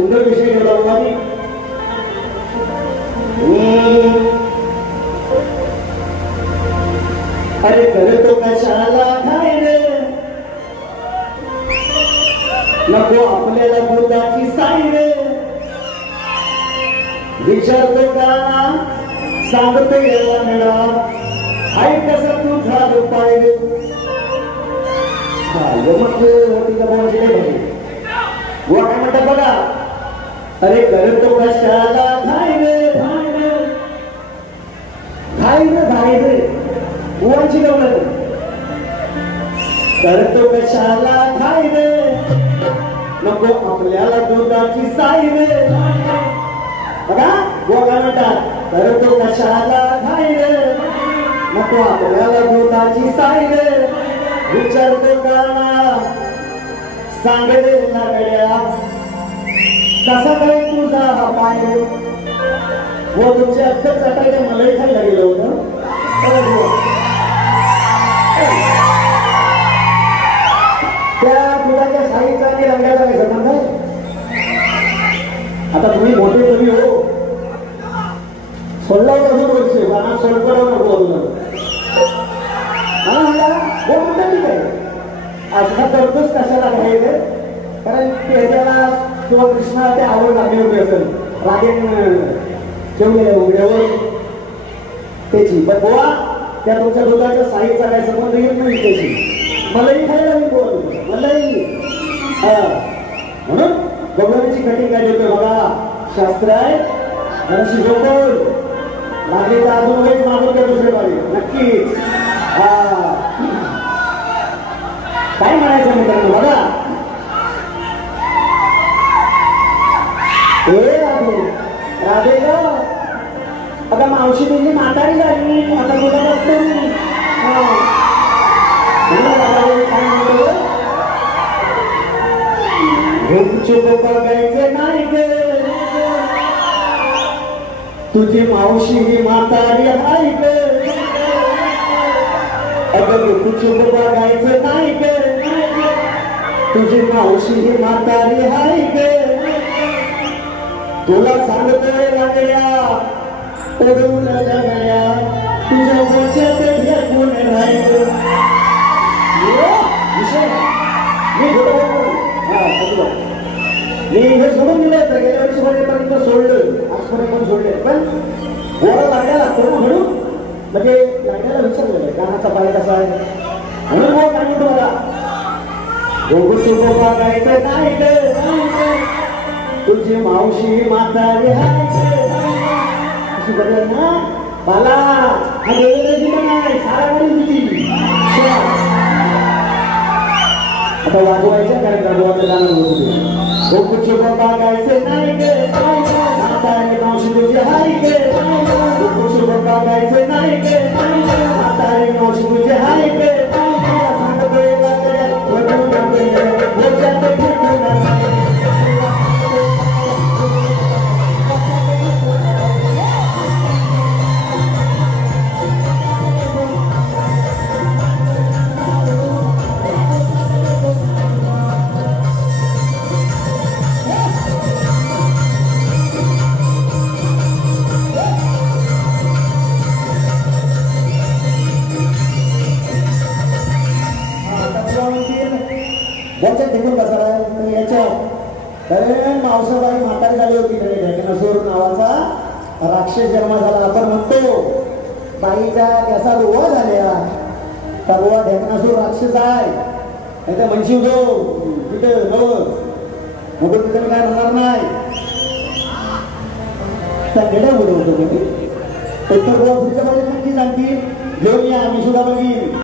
सुंदर विषय घेतला होता मी. अरे करतो कशाला काय रे, नको आपल्याला दुधाची साई रे. विचारतो का सांगतो याला मिळा, आई कसा तुझा उपाय रे. व काय म्हणतात बघा, अरे करतो कशाला घाई रे, घाई रे घाई रे बुवांची गवलं. करतो कशाला घाई रे, नको आपल्याला दुधाची साई रे. बघा बुवा काय म्हणतात, करतो कशाला घाई रे, नको आपल्याला दुधाची साई रे. विचारतो का सांग रे लागड्या, कसा काय तुझा हा पाय रे. व तुमच्या अख्खं चटायला मलाही खायला गेलं होतं. त्या दुधाच्या साईचा आणि रंगाचा काय संबंध आहे. आता तुम्ही मोठे तुम्ही हो, सोडला होता दोन वर्ष गाणं सोडकडं नको होतं. ठीक आहे असं करतोच कशाला घ्यायचं, कारण त्याला किंवा कृष्णाला ते आवड लागली होती असेल, रागेन ठेवलेल्या उघड्यावर त्याची. पण बुवा त्या तुमच्या दुधाच्या साईचा काय संबंध येत नाही त्याची. मलाही खायला मी बोलतो, मलाही म्हणून गवळणीची कटिंग काय देतोय बघा. शास्त्र आहे मनशी झोपड लागली तर अजून काहीच मागून त्या दुसरे पाहिजे नक्कीच. काय म्हणायचं मित्रांनो बघा, राधे ग आता मावशी तुझी म्हातारी झाली, आता तुला बघतो मी. चुप बघायचं नाही गे, तुझी मावशी ही म्हातारी आहे गे. अगं तू चुप बघायचं नाही गे, तुझी मावशी ही म्हातारी आहे गे. तुला सांगतोय लागल्या पडून लागल्या, तुझ्या वच्यात भेटून राहिलं. मी हे सोडून दिलं तर गेल्या वर्षी पर्यंत सोडलं, आजपर्यंत पण सोडले. पण गोळा लागण्याला करू म्हणून म्हणजे लागण्याला विचारलेलं कानाचा पाय कसा आहे म्हणून मग काय म्हणतो मला, बघायचं नाही ग, तुझी मावशी म्हातारी अशी बघ ना मला हा देवराजी नाही सारा तुझी. आता वाजवायच्या कार्यक्रमाचं गाणं होतं, चुप बघायचं नाही गे, म्हातारी मावशी तुझी हाय गे. चुप बघायचं नाही गे, म्हातारी मावशी तुझी हाय गे. मावसाबाई म्हातारी झाली होती, ढेकणासूर नावाचा राक्षस जन्म झाला. आपण म्हणतो बाईच्या त्याचा रुवा झाल्या, तरुवा ढेकणासूर राक्षस आहे. नाही तर म्हणशी जो तिथे मग तिथे काय म्हणणार नाही. त्या गेल्या उडवतो तुम्ही तर पुढच्या बाजूला नक्की सांगतील घेऊन या, मी सुद्धा बघीन.